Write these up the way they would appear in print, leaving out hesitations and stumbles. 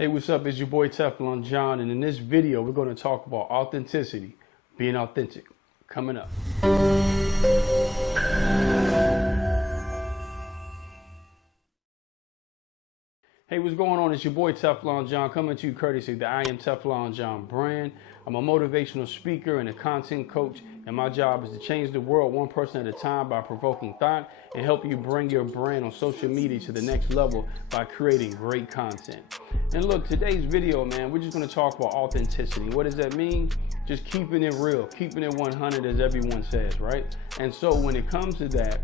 Hey, what's up? It's your boy TeflonJohn, and in this video, we're going to talk about authenticity, being authentic, coming up. Hey, what's going on? It's your boy TeflonJohn coming to you courtesy of the I Am TeflonJohn brand. I'm a motivational speaker and a content coach, and my job is to change the world one person at a time by provoking thought and help you bring your brand on social media to the next level by creating great content. And look, today's video, man, we're just going to talk about authenticity. What does that mean? Just keeping it real, keeping it 100, as everyone says, right? And so when it comes to that,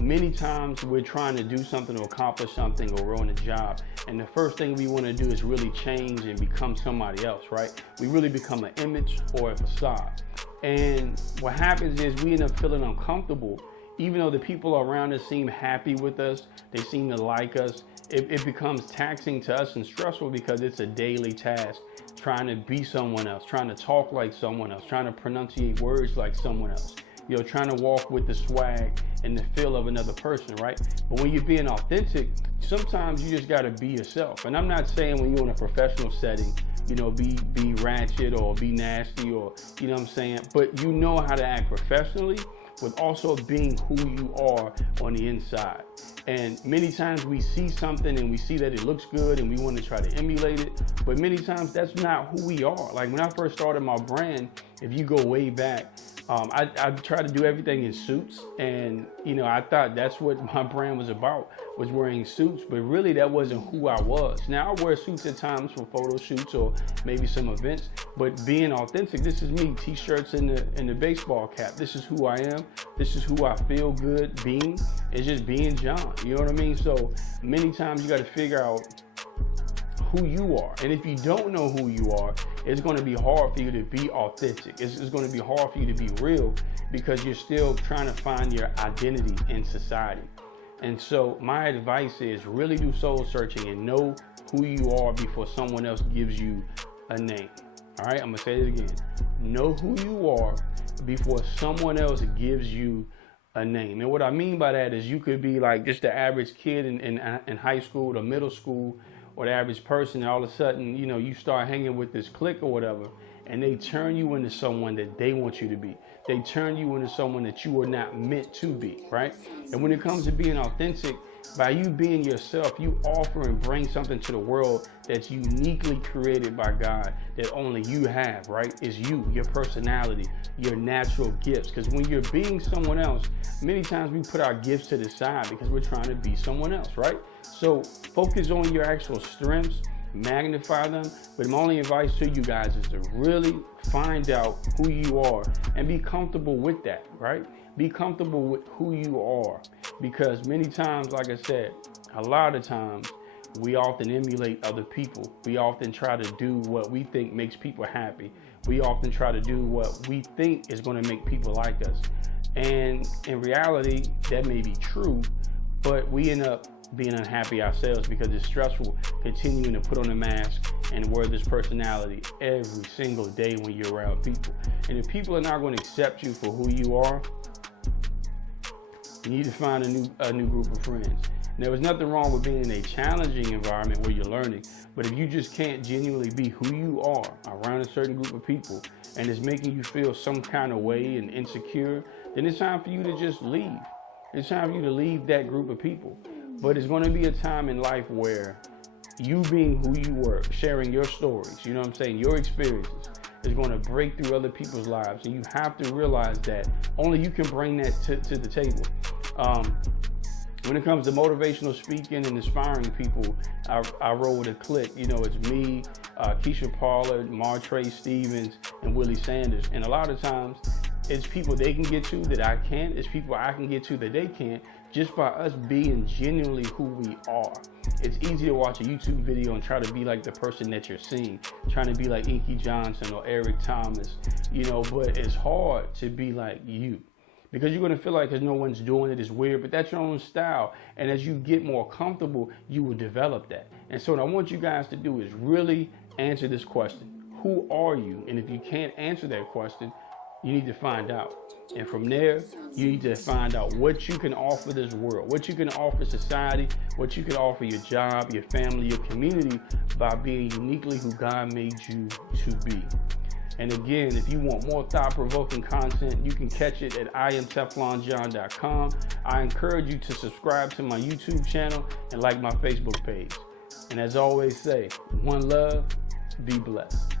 many times we're trying to do something or accomplish something, or we're on a job, and the first thing we want to do is really change and become somebody else, right? We really become an image or a facade. And what happens is we end up feeling uncomfortable, even though the people around us seem happy with us, they seem to like us. It becomes taxing to us and stressful because it's a daily task, trying to be someone else, trying to talk like someone else, trying to pronunciate words like someone else, you know, trying to walk with the swag and the feel of another person, right? But when you're being authentic, sometimes you just got to be yourself. And I'm not saying when you're in a professional setting, you know, be ratchet or be nasty, or, you know what I'm saying? But you know how to act professionally with also being who you are on the inside. And many times we see something and we see that it looks good and we want to try to emulate it, but many times that's not who we are. Like when I first started my brand, if you go way back, I tried to do everything in suits, and you know, I thought that's what my brand was about, was wearing suits, but really that wasn't who I was. Now I wear suits at times for photo shoots or maybe some events, but being authentic, this is me, t-shirts and the baseball cap. This is who I am. This is who I feel good being. It's just being John, you know what I mean? So many times you got to figure out who you are. And if you don't know who you are, it's going to be hard for you to be authentic. It's going to be hard for you to be real because you're still trying to find your identity in society. And so my advice is really do soul searching and know who you are before someone else gives you a name. All right, I'm going to say it again. Know who you are before someone else gives you a name. And what I mean by that is you could be like just the average kid in high school or middle school, or the average person, and all of a sudden, you know, you start hanging with this clique or whatever, and they turn you into someone that they want you to be. They turn you into someone that you are not meant to be, right? And when it comes to being authentic, by you being yourself, you offer and bring something to the world that's uniquely created by God, that only you have, right? It's you, your personality, your natural gifts. Because when you're being someone else, many times we put our gifts to the side because we're trying to be someone else, right? So focus on your actual strengths, magnify them. But my only advice to you guys is to really find out who you are and be comfortable with that, right? Be comfortable with who you are, because many times, like I said, a lot of times we often emulate other people. We often try to do what we think makes people happy. We often try to do what we think is going to make people like us. And in reality, that may be true, but we end up being unhappy ourselves because it's stressful continuing to put on a mask and wear this personality every single day when you're around people. And if people are not going to accept you for who you are, you need to find a new group of friends. And there was nothing wrong with being in a challenging environment where you're learning, but if you just can't genuinely be who you are around a certain group of people and it's making you feel some kind of way and insecure, then it's time for you to just leave. It's time for you to leave that group of people. But it's going to be a time in life where you being who you were, sharing your stories, you know what I'm saying, your experiences, is going to break through other people's lives. And you have to realize that only you can bring that to the table. When it comes to motivational speaking and inspiring people, I roll with a clique. You know, it's me, Keisha Pollard, Martre Stevens, and Willie Sanders. And a lot of times, it's people they can get to that I can't. It's people I can get to that they can't, just by us being genuinely who we are. It's easy to watch a YouTube video and try to be like the person that you're seeing, trying to be like Inky Johnson or Eric Thomas, you know, but it's hard to be like you. Because you're going to feel like because no one's doing it, it's weird, but that's your own style. And as you get more comfortable, you will develop that. And so what I want you guys to do is really answer this question. Who are you? And if you can't answer that question, You need to find out. And from there, you need to find out what you can offer this world, what you can offer society, what you can offer your job, your family, your community by being uniquely who God made you to be. And again, if you want more thought-provoking content, you can catch it at IamTeflonJohn.com. I encourage you to subscribe to my YouTube channel and like my Facebook page. And as I always say, one love, be blessed.